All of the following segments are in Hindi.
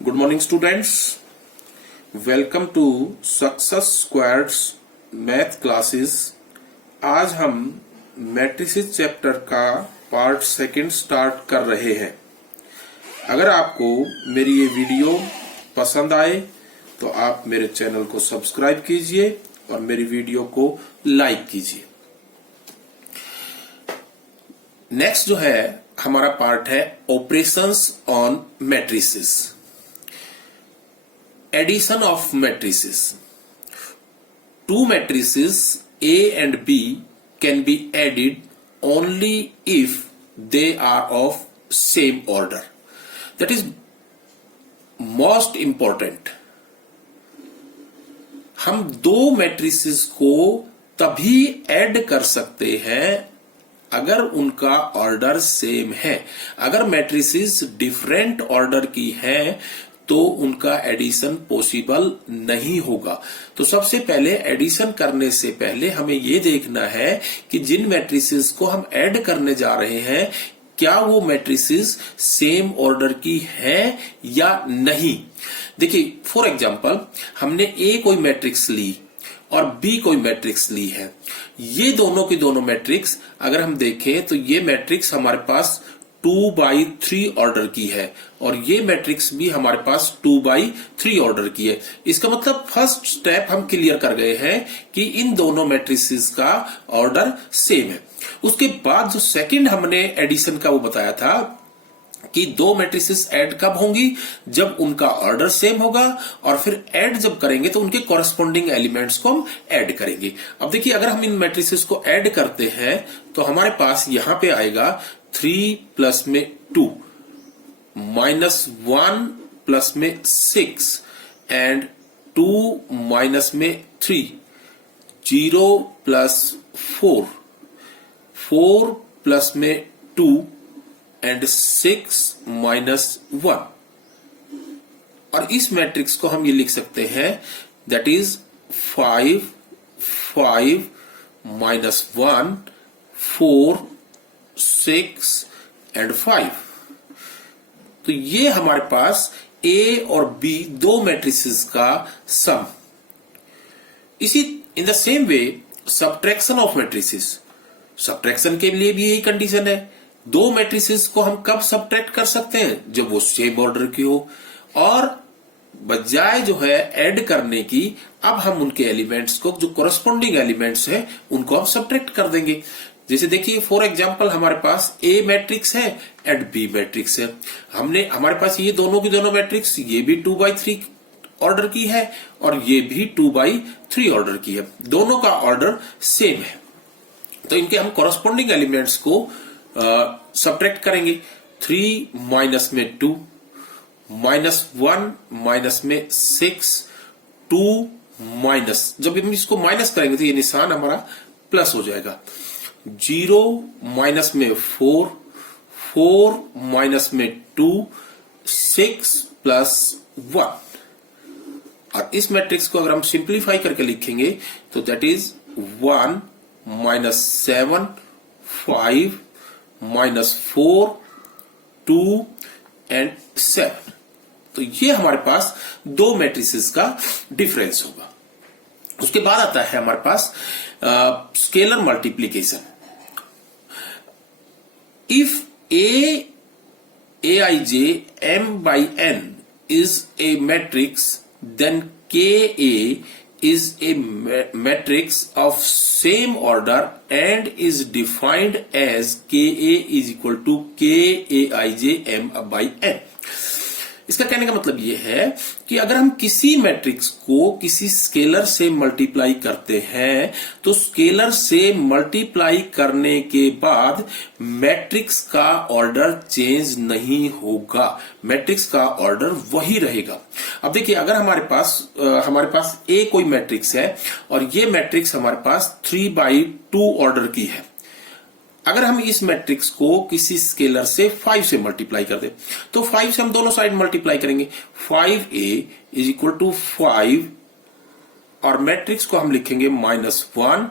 Good morning students, welcome to success squareds math classes. आज हम मैट्रिसेस चैप्टर का पार्ट सेकंड स्टार्ट कर रहे हैं। अगर आपको मेरी ये वीडियो पसंद आए तो आप मेरे चैनल को सब्सक्राइब कीजिए और मेरी वीडियो को लाइक कीजिए। नेक्स्ट जो है हमारा पार्ट है operations on matrices. Addition of matrices. Two matrices A and B can be added only if they are of same order. That is most important. हम दो matrices को तभी ऐड कर सकते हैं अगर उनका ऑर्डर सेम है। अगर मैट्रिसेस डिफरेंट ऑर्डर की हैं तो उनका एडिशन पॉसिबल नहीं होगा। तो सबसे पहले एडिशन करने से पहले हमें ये देखना है कि जिन मैट्रिसेस को हम ऐड करने जा रहे हैं क्या वो मैट्रिसेस सेम ऑर्डर की हैं या नहीं। देखिए, फॉर एग्जांपल हमने ए कोई मैट्रिक्स ली और बी कोई मैट्रिक्स ली है। ये दोनों की दोनों मैट्रिक्स अगर हम देखें तो ये मैट्रिक्स हमारे पास 2/3 ऑर्डर की है और ये मैट्रिक्स भी हमारे पास 2/3 ऑर्डर की है। इसका मतलब फर्स्ट स्टेप हम क्लियर कर गए हैं कि इन दोनों मैट्रिसेस का ऑर्डर सेम है। उसके बाद जो सेकंड हमने एडिशन का वो बताया था कि दो मैट्रिसेस ऐड कब होंगी, जब उनका ऑर्डर सेम होगा और फिर ऐड जब करेंगे तो उनके कॉरेस्पॉन्डिंग एलिमेंट्स को हम ऐड करेंगे। अब देखिए, अगर हम इन मैट्रिसेस को ऐड करते हैं तो हमारे पास यहां पे आएगा 3 प्लस में 2 माइनस 1 प्लस में 6 एंड 2 माइनस में 3 0 प्लस 4 4 प्लस में 2 एंड 6 माइनस 1। और इस मैट्रिक्स को हम ये लिख सकते हैं दैट इज 5 5 माइनस 1 4 6 एंड 5। तो ये हमारे पास ए और बी दो मैट्रिसेस का सम। इसी in the same way subtraction of matrices, subtraction के लिए भी यही कंडीशन है। दो मैट्रिसेस को हम कब सब्ट्रैक्ट कर सकते हैं, जब वो सेम ऑर्डर की हो। और बजाय जो है ऐड करने की, अब हम उनके एलिमेंट्स को जो कोरेस्पॉन्डिंग एलिमेंट्स है उनको हम सब्ट्रैक्ट कर देंगे। जैसे देखिए, फॉर एग्जांपल हमारे पास ए मैट्रिक्स है एंड बी मैट्रिक्स है। हमारे पास ये दोनों की दोनों मैट्रिक्स, ये भी 2/3 ऑर्डर की है और ये भी 2/3 ऑर्डर की है। दोनों का ऑर्डर सेम है तो इनके हम कोरेस्पॉन्डिंग एलिमेंट्स को सब्ट्रैक्ट करेंगे। 3 माइनस में 2 माइनस 1 माइनस में 6 2 माइनस, जब हम इसको माइनस करेंगे तो ये निशान हमारा प्लस हो जाएगा। 0 माइनस में 4 4 माइनस में 2 6 प्लस 1। और इस मैट्रिक्स को अगर हम सिंप्लीफाई करके लिखेंगे तो that is 1 minus 7 5 minus 4 2 and 7। तो ये हमारे पास दो मैट्रिसेस का डिफरेंस होगा। उसके बाद आता है हमारे पास scalar multiplication. If aij m by n is a matrix, then ka is a matrix of same order and is defined as ka is equal to kaij m by n। इसका कहने का मतलब यह है कि अगर हम किसी मैट्रिक्स को किसी स्केलर से मल्टीप्लाई करते हैं तो स्केलर से मल्टीप्लाई करने के बाद मैट्रिक्स का ऑर्डर चेंज नहीं होगा, मैट्रिक्स का ऑर्डर वही रहेगा। अब देखिए, अगर हमारे पास ए कोई मैट्रिक्स है और ये मैट्रिक्स हमारे पास 3/2 ऑर्डर की है। अगर हम इस मैट्रिक्स को किसी स्केलर से 5 से मल्टीप्लाई कर दे तो 5 से हम दोनों साइड मल्टीप्लाई करेंगे। 5a इज इक्वल टू 5 और मैट्रिक्स को हम लिखेंगे -1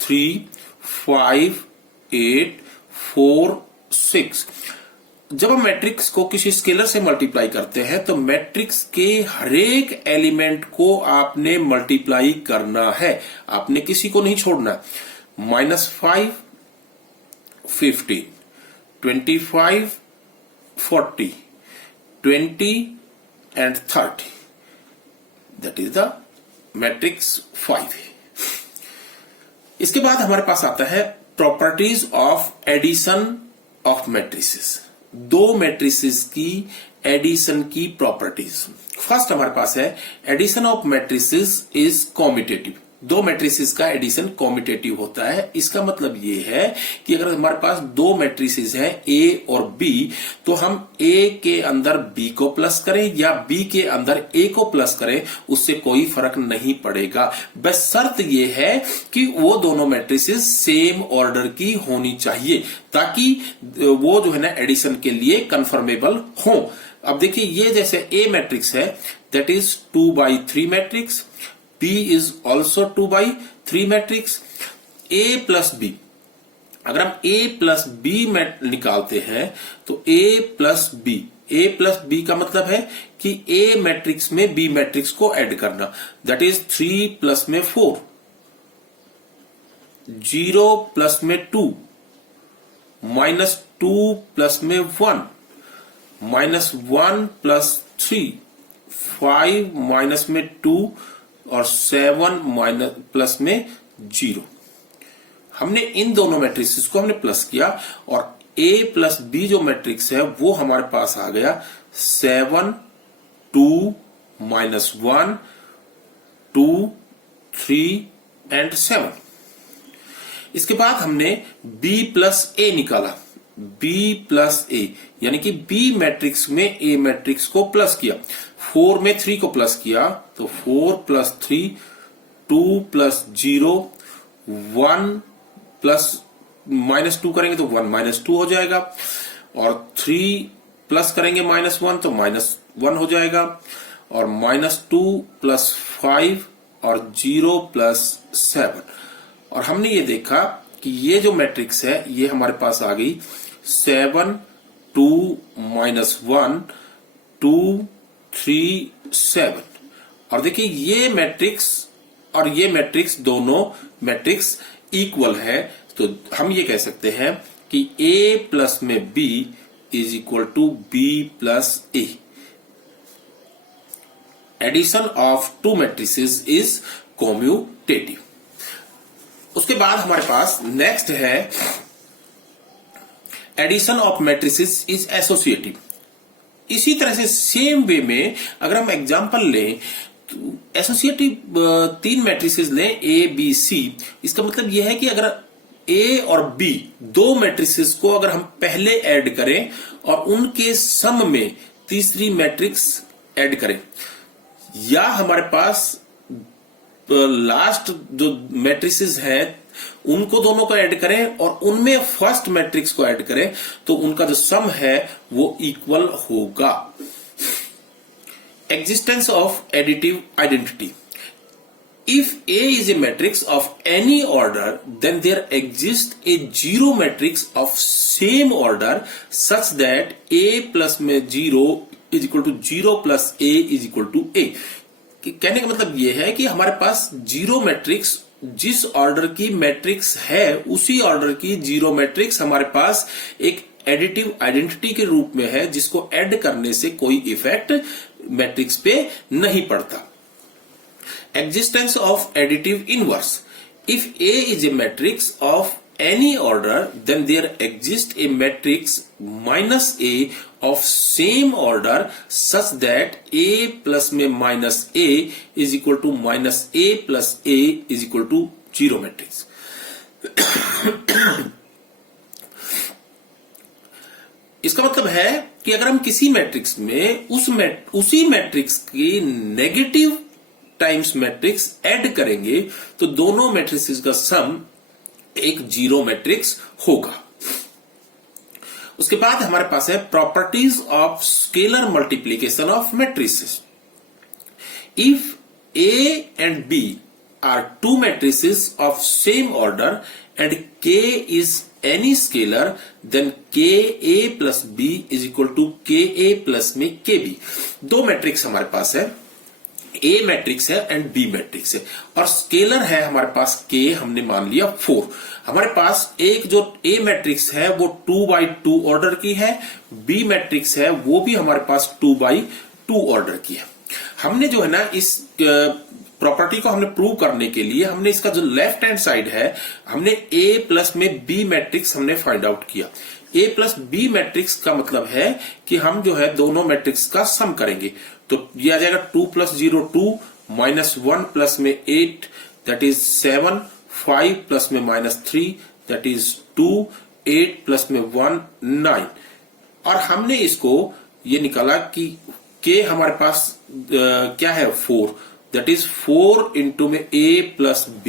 3 5 8 4 6। जब हम मैट्रिक्स को किसी स्केलर से मल्टीप्लाई करते हैं तो मैट्रिक्स के हरेक एलिमेंट को आपने मल्टीप्लाई करना है, आपने किसी को नहीं छोड़ना। -5 15, 25 40, 20 and 30, that is the matrix 5। इसके बाद हमारे पास आता है properties of addition of matrices, दो मैट्रिसेस की एडिशन की प्रॉपर्टीज। फर्स्ट हमारे पास है addition of matrices is commutative, दो मैट्रिसेस का एडिशन कॉम्यूटेटिव होता है। इसका मतलब ये है कि अगर हमारे पास दो मैट्रिसेस हैं ए और बी, तो हम ए के अंदर बी को प्लस करें या बी के अंदर ए को प्लस करें, उससे कोई फर्क नहीं पड़ेगा। बस शर्त ये है कि वो दोनों मैट्रिसेस सेम ऑर्डर की होनी चाहिए, ताकि वो जो है ना एडिशन के लिए कंफर्मेबल हो। अब देखिए, ये जैसे ए मैट्रिक्स है, that is 2/3 matrix, B is also 2/3 matrix, A plus B। अगर हम A प्लस B निकालते हैं तो A प्लस B का मतलब है कि A मैट्रिक्स में B मैट्रिक्स को ऐड करना, दैट इज 3 प्लस में 4, 0 प्लस में 2, -2 प्लस में 1, -1 प्लस 3, 5 माइनस में 2 और 7 माइनस प्लस में 0। हमने इन दोनों मैट्रिक्स को हमने प्लस किया और A प्लस B जो मैट्रिक्स है वो हमारे पास आ गया 7 2 -1 2 3 एंड 7। इसके बाद हमने B प्लस A निकाला, B प्लस A यानी कि B मैट्रिक्स में A मैट्रिक्स को प्लस किया, 4 में 3 को प्लस किया तो 4 प्लस 3, 2 प्लस 0, 1 प्लस -2 करेंगे तो 1 -2 हो जाएगा, और 3 प्लस करेंगे -1 तो -1 हो जाएगा, और -2 प्लस 5 और 0 प्लस 7। और हमने ये देखा कि ये जो मैट्रिक्स है ये हमारे पास आ गई 7 2 -1 2 3 7। और देखिए, ये मैट्रिक्स और ये मैट्रिक्स दोनों मैट्रिक्स इक्वल है, तो हम ये कह सकते हैं कि A प्लस में B is equal to B plus A। Addition of two matrices is commutative. उसके बाद हमारे पास नेक्स्ट है addition of matrices is associative. इसी तरह से सेम वे में अगर हम एग्जांपल लें तो एसोसिएटिव 3 मैट्रिसेस लें A B C। इसका मतलब यह है कि अगर A और B दो मैट्रिसेस को अगर हम पहले ऐड करें और उनके सम में तीसरी मैट्रिक्स ऐड करें, या हमारे पास लास्ट जो मैट्रिसेस हैं उनको दोनों को ऐड करें और उनमें फर्स्ट मैट्रिक्स को ऐड करें, तो उनका जो सम है वो इक्वल होगा। Existence of additive identity. If A is a matrix of any order, then there exists a zero matrix of same order such that A plus में 0 is equal to 0 plus A is equal to A। कहने का मतलब यह है कि हमारे पास जीरो मैट्रिक्स, जिस ऑर्डर की मैट्रिक्स है उसी ऑर्डर की जीरो मैट्रिक्स हमारे पास एक एडिटिव आइडेंटिटी के रूप में है, जिसको ऐड करने से कोई इफेक्ट मैट्रिक्स पे नहीं पड़ता। Existence of additive inverse. If A is a matrix of any order, then there exists a matrix minus A of same order such that A plus में minus A is equal to minus A plus A is equal to 0 matrix. इसका मतलब है कि अगर हम किसी मैट्रिक्स में उसी मैट्रिक्स की नेगेटिव टाइम्स मैट्रिक्स ऐड करेंगे तो दोनों मैट्रिक्स का सम एक जीरो मैट्रिक्स होगा। उसके बाद हमारे पास है properties of scalar multiplication of matrices. If A and B are two matrices of same order and k is any scalar, then ka plus b is equal to ka plus में kb। दो मैट्रिक्स हमारे पास है, A मैट्रिक्स है एंड B मैट्रिक्स है, और स्केलर है हमारे पास K, हमने मान लिया 4। हमारे पास एक जो A मैट्रिक्स है वो 2x2 ऑर्डर की है, B मैट्रिक्स है वो भी हमारे पास 2x2 ऑर्डर की है। हमने जो है ना इस प्रॉपर्टी को हमने प्रूव करने के लिए हमने इसका जो लेफ्ट हैंड साइड है हमने A प्लस में B मैट्रिक्स हमने फाइंड आउट किया। A प्लस B मैट्रिक्स का मतलब है कि हम जो है दोनों मैट्रिक्स का सम करेंगे, तो ये आ जाएगा 2 प्लस 0 2 माइनस 1 प्लस में 8 दैट इज 7, 5 प्लस में माइनस 3 दैट इज 2, 8 प्लस में 1 9। और हमने इसको ये निकाला कि k हमारे पास क्या है 4, दैट इज 4 इंटू में a plus b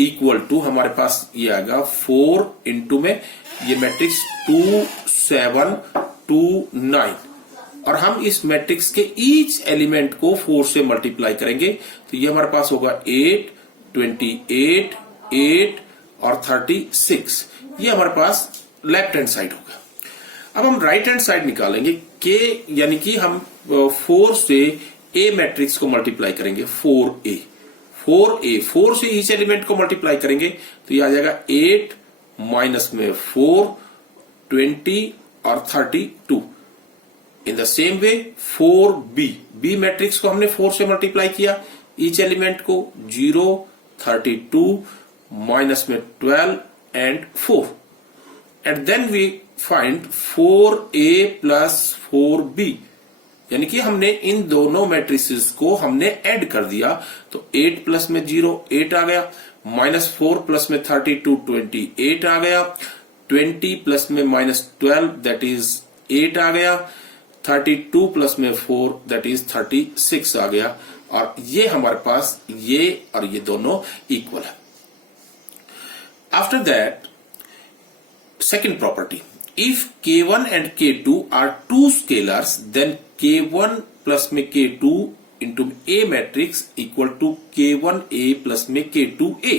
equal to हमारे पास ये आएगा 4 इंटू में ये मैट्रिक्स 2 7 2 9, और हम इस मैट्रिक्स के ईच एलिमेंट को 4 से मल्टीप्लाई करेंगे तो ये हमारे पास होगा 8 28 8 और 36। ये हमारे पास लेफ्ट हैंड साइड होगा। अब हम राइट हैंड साइड निकालेंगे k, यानी कि हम 4 से a मैट्रिक्स को मल्टीप्लाई करेंगे 4 से ईच एलिमेंट को मल्टीप्लाई करेंगे तो ये आ जाएगा 8 माइनस में 4 20 और 32। In the same way 4b matrix को हमने 4 से मल्टीप्लाई किया, ईच एलिमेंट को 0 32 माइनस में 12 and 4, and then we find 4a plus 4b, यानी कि हमने इन दोनों मैट्रिसेस को हमने ऐड कर दिया तो 8 प्लस में 0 8 आ गया, माइनस 4 प्लस में 32 28 आ गया, 20 प्लस में माइनस 12 दैट इज 8 आ गया, 32 प्लस में 4 दैट इज 36 आ गया, और ये हमारे पास ये और ये दोनों इक्वल है। After that second property, if k1 and k2 are two scalars then k1 plus में k2 into a matrix equal to k1a plus में k2a।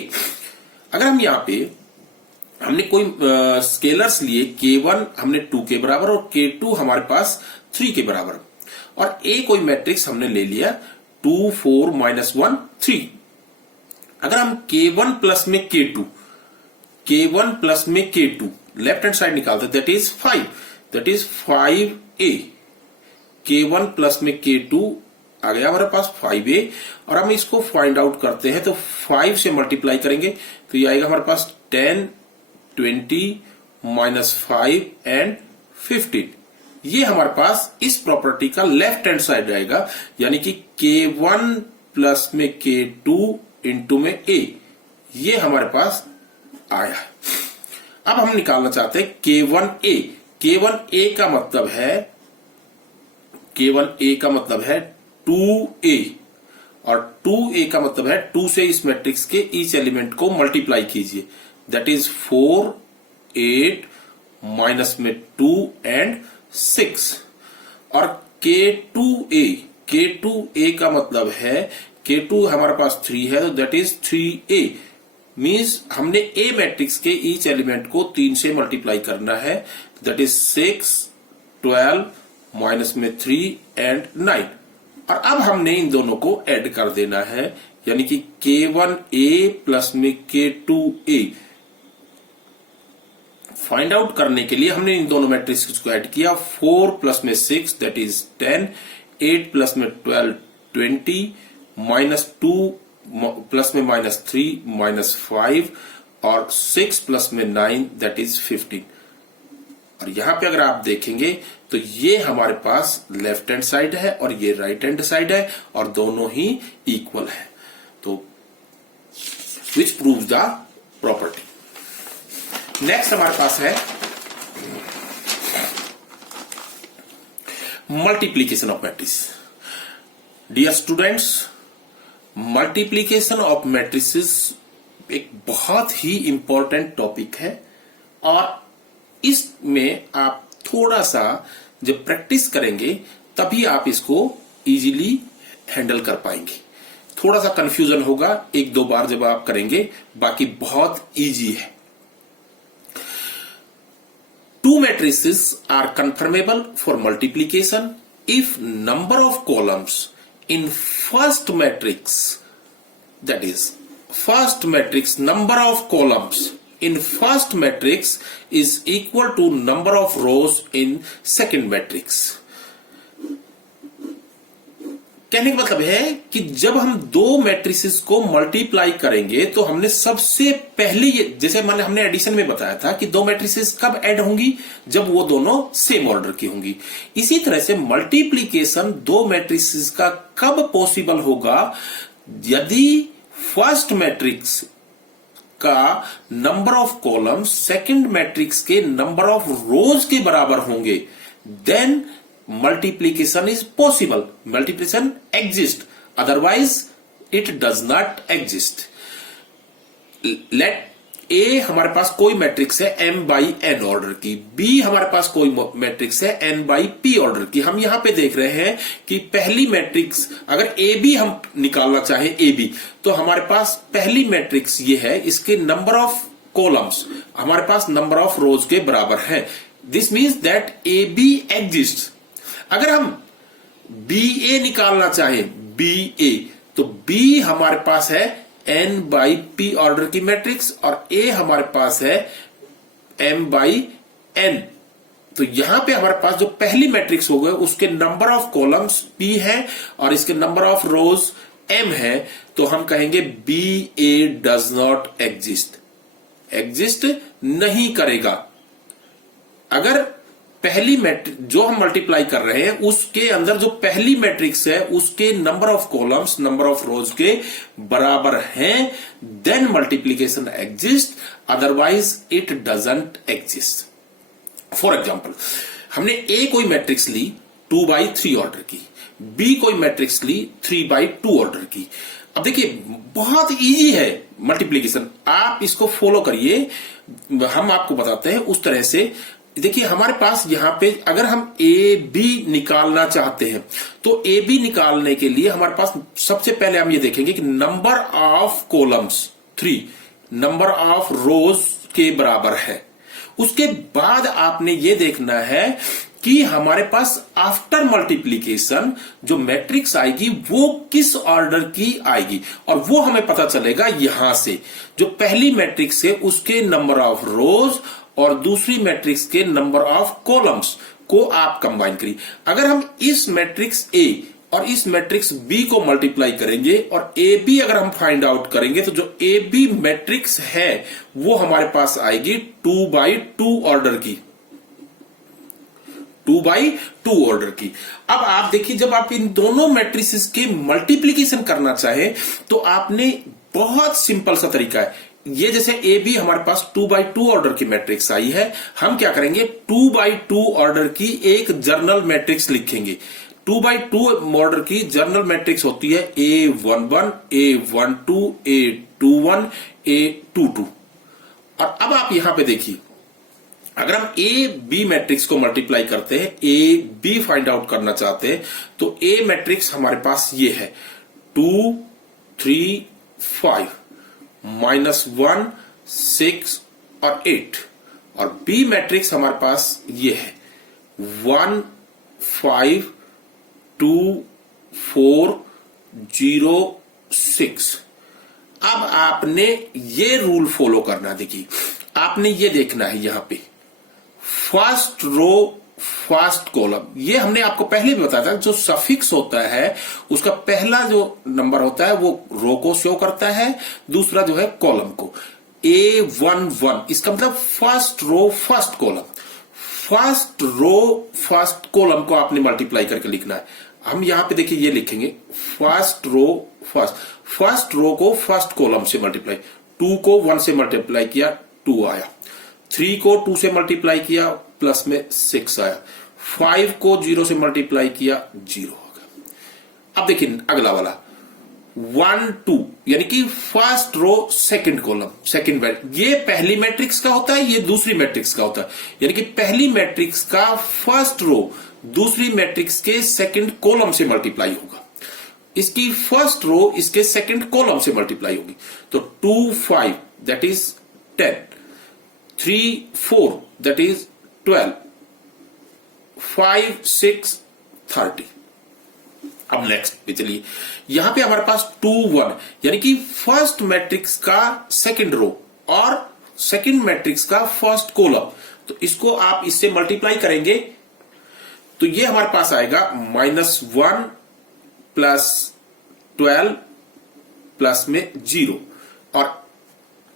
अगर हम यहाँ पे हमने कोई स्केलर्स लिए, k1 हमने 2 के बराबर और k2 हमारे पास 3 के बराबर, और a कोई मैट्रिक्स हमने ले लिया 2 4 माइनस 1 3। अगर हम k1 प्लस में k2 लेफ्ट हैंड साइड निकालते that is 5, that is 5a, k1 plus में k2 आ गया हमारे पास 5a, और हम इसको फाइंड आउट करते हैं तो 5 से मल्टीप्लाई करेंगे तो ये आएगा हमारे पास 10 20 माइनस 5 एंड 15। ये हमारे पास इस प्रॉपर्टी का लेफ्ट हैंड साइड रहेगा, यानी कि k1 प्लस में k2 इंटू में a, ये हमारे पास आया। अब हम निकालना चाहते हैं k1a। k1a का मतलब है 2a, और 2a का मतलब है 2 से इस मैट्रिक्स के ईच एलिमेंट को मल्टीप्लाई कीजिए दैट इज 4 8 माइनस में 2 एंड 6, और k2a का मतलब है k2 हमारे पास 3 है तो दैट इज 3a, मीन्स हमने a मैट्रिक्स के ईच एलिमेंट को 3 से मल्टीप्लाई करना है दैट इज 6 12 माइनस में 3 एंड 9, और अब हमने इन दोनों को ऐड कर देना है, यानी कि k1a प्लस में k2a। फाइंड आउट करने के लिए हमने इन दोनों मैट्रिक्स को ऐड किया, 4 प्लस में 6 दैट इज 10, 8 प्लस में 12 20, माइनस 2 प्लस में माइनस 3 माइनस 5, और 6 प्लस में 9 दैट इज 15। और यहां पे अगर आप देखेंगे तो ये हमारे पास लेफ्ट हैंड साइड है और ये राइट हैंड साइड है, और दोनों ही इक्वल है, तो which proves the property. Next हमारे पास है multiplication of matrix. Dear students, multiplication of matrices एक बहुत ही इंपॉर्टेंट टॉपिक है, और इसमें आप थोड़ा सा जब प्रैक्टिस करेंगे तभी आप इसको इजीली हैंडल कर पाएंगे। थोड़ा सा कंफ्यूजन होगा एक दो बार जब आप करेंगे, बाकी बहुत इजी है। Two matrices are conformable for multiplication if number of columns in first matrix, that is first matrix number of columns in first matrix is equal to number of rows in second matrix। कहने का मतलब है कि जब हम दो मैट्रिसेस को मल्टीप्लाई करेंगे तो हमने सबसे पहले जैसे हमने एडिशन में बताया था कि दो मैट्रिसेस कब ऐड होंगी, जब वो दोनों सेम ऑर्डर की होंगी। इसी तरह से मल्टीप्लीकेशन दो मैट्रिसेस का कब पॉसिबल होगा, यदि फर्स्ट मैट्रिक्स का number of columns second matrix के नंबर ऑफ रोज के बराबर होंगे, then multiplication is possible, multiplication exists, otherwise it does not exist। let A हमारे पास कोई मैट्रिक्स है m बाई n ऑर्डर की, B हमारे पास कोई मैट्रिक्स है n बाई p ऑर्डर की। हम यहां पे देख रहे हैं कि पहली मैट्रिक्स अगर AB हम निकालना चाहें AB, तो हमारे पास पहली मैट्रिक्स ये है, इसके नंबर ऑफ कॉलम्स हमारे पास नंबर ऑफ रोज के बराबर है। This means that AB exist. अगर हम BA निकालना चाहें BA, तो B हमारे पास है n बाई p ऑर्डर की मैट्रिक्स और A हमारे पास है m बाई n। तो यहां पे हमारे पास जो पहली मैट्रिक्स हो गए उसके नंबर ऑफ कॉलम्स p है और इसके नंबर ऑफ रोज m है, तो हम कहेंगे BA does not exist, exist नहीं करेगा। अगर पहली मैट्रिक्स जो हम मल्टीप्लाई कर रहे हैं उसके अंदर जो पहली मैट्रिक्स है उसके number of columns number of rows के बराबर हैं, then multiplication exist, otherwise it doesn't exist. For example, हमने ए कोई मैट्रिक्स ली 2 बाई 3 ऑर्डर की, बी कोई मैट्रिक्स ली 3 बाई 2 ऑर्डर की। अब देखिए बहुत इजी है मल्टीप्लीकेशन, आप इसको फॉलो करिए, हम आपको बताते हैं उस तरह से। देखिए हमारे पास यहां पे अगर हम ए बी निकालना चाहते हैं तो ए बी निकालने के लिए हमारे पास सबसे पहले हम ये देखेंगे कि number of columns 3 number of rows के बराबर है। उसके बाद आपने ये देखना है कि हमारे पास आफ्टर मल्टीप्लीकेशन जो मैट्रिक्स आएगी वो किस ऑर्डर की आएगी, और वो हमें पता चलेगा यहां से, जो पहली मैट्रिक्स है उसके नंबर ऑफ रोज और दूसरी मैट्रिक्स के नंबर ऑफ कॉलम्स को आप कंबाइन करिए। अगर हम इस मैट्रिक्स ए और इस मैट्रिक्स बी को मल्टीप्लाई करेंगे और ए बी अगर हम फाइंड आउट करेंगे, तो जो ए बी मैट्रिक्स है वो हमारे पास आएगी 2 बाई 2 ऑर्डर की, 2 बाई 2 ऑर्डर की। अब आप देखिए जब आप इन दोनों मैट्रिसेस के मल्टीप्लीकेशन करना चाहे तो आपने बहुत सिंपल सा तरीका है, ये जैसे ए बी हमारे पास 2 बाई 2 ऑर्डर की मैट्रिक्स आई है, हम क्या करेंगे 2 बाई 2 ऑर्डर की एक जर्नल मैट्रिक्स लिखेंगे। 2 बाई 2 ऑर्डर की जर्नल मैट्रिक्स होती है A11, A12, A21, A22। और अब आप यहां पे देखिए, अगर हम ए बी मैट्रिक्स को मल्टीप्लाई करते हैं, ए बी फाइंड आउट करना चाहते हैं, तो ए मैट्रिक्स हमारे पास ये है 2, 3, 5, -1, 6 और 8, और बी मैट्रिक्स हमारे पास ये है 1, 5, 2, 4, 0, 6। अब आपने ये रूल फॉलो करना, देखिए आपने ये देखना है यहां पे फर्स्ट रो फर्स्ट कॉलम, ये हमने आपको पहले भी बताया था, जो सफिक्स होता है उसका पहला जो नंबर होता है वो रो को शो करता है, दूसरा जो है कॉलम को। A11 इसका मतलब first row first column, first row first column को आपने मल्टीप्लाई करके लिखना है। हम यहां पे देखिए ये लिखेंगे फर्स्ट रो फर्स्ट रो को फर्स्ट कॉलम से मल्टीप्लाई, 2 को 1 से मल्टीप्लाई किया 2 आया, 3 को 2 से मल्टीप्लाई किया प्लस में 6 आया, 5 को 0 से मल्टीप्लाई किया 0 हो गया। अब देखिए अगला वाला 1, 2 यानी कि first row second column second matrix, ये पहली मैट्रिक्स का होता है, ये दूसरी मैट्रिक्स का होता है, यानी कि पहली मैट्रिक्स का फर्स्ट रो दूसरी मैट्रिक्स के सेकंड कॉलम से मल्टीप्लाई होगा। इसकी फर्स्ट रो इसके सेकंड कॉलम से मल्टीप्लाई होगी। तो 2 5 दैट इज 10, 3 4 दैट इज 12, 5 6 30। अब नेक्स्ट पे चलिए, यहां पे हमारे पास 2 1 यानी कि फर्स्ट मैट्रिक्स का सेकंड रो और सेकंड मैट्रिक्स का फर्स्ट कॉलम। तो इसको आप इससे मल्टीप्लाई करेंगे तो ये हमारे पास आएगा -1 प्लस 12 प्लस में 0, और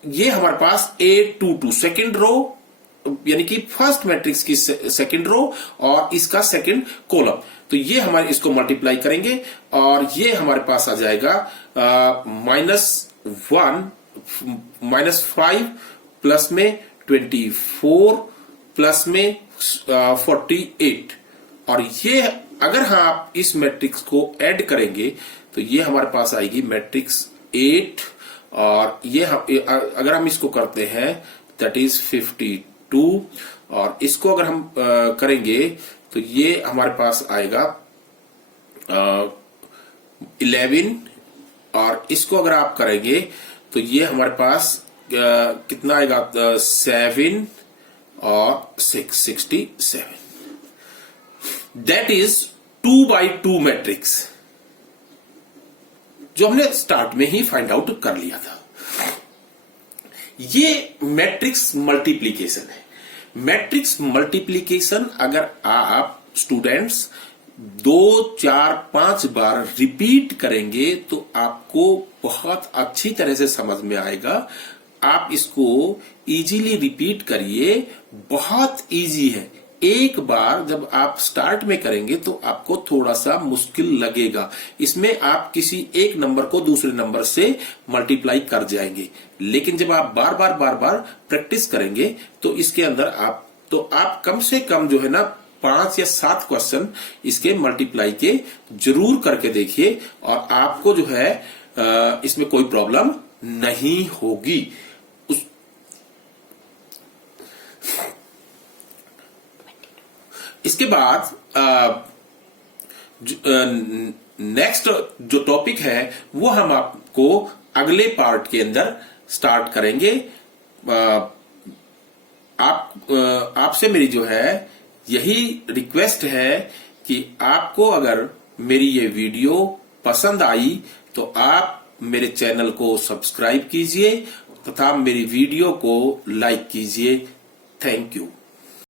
ये हमारे पास A22 सेकंड रो यानी कि फर्स्ट मैट्रिक्स की सेकंड रो और इसका सेकंड कॉलम। तो ये हमारे इसको मल्टीप्लाई करेंगे और ये हमारे पास आ जाएगा -5 प्लस में 24 प्लस में 48, और ये अगर आप इस मैट्रिक्स को ऐड करेंगे तो ये हमारे पास आएगी मैट्रिक्स 8, और ये अगर हम इसको करते हैं दैट इज 52, और इसको अगर हम करेंगे तो ये हमारे पास आएगा 11, और इसको अगर आप करेंगे तो ये हमारे पास कितना आएगा 7 और 6 67। दैट इज 2x2 मैट्रिक्स जो हमने स्टार्ट में ही फाइंड आउट कर लिया था। ये मैट्रिक्स मल्टीप्लीकेशन है। मैट्रिक्स मल्टीप्लीकेशन अगर आप स्टूडेंट्स 2 4 5 बार रिपीट करेंगे तो आपको बहुत अच्छी तरह से समझ में आएगा। आप इसको इजीली रिपीट करिए, बहुत इजी है। एक बार जब आप स्टार्ट में करेंगे तो आपको थोड़ा सा मुश्किल लगेगा, इसमें आप किसी एक नंबर को दूसरे नंबर से मल्टीप्लाई कर जाएंगे, लेकिन जब आप बार बार प्रैक्टिस करेंगे तो इसके अंदर आप कम से कम जो है ना 5 या 7 क्वेश्चन इसके मल्टीप्लाई के जरूर करके देखिए, और आपको जो है इसमें कोई प्रॉब्लम नहीं होगी। इसके बाद नेक्स्ट जो टॉपिक है वो हम आपको अगले पार्ट के अंदर स्टार्ट करेंगे। आपसे मेरी जो है यही रिक्वेस्ट है कि आपको अगर मेरी ये वीडियो पसंद आई तो आप मेरे चैनल को सब्सक्राइब कीजिए तथा मेरी वीडियो को लाइक कीजिए। Thank you.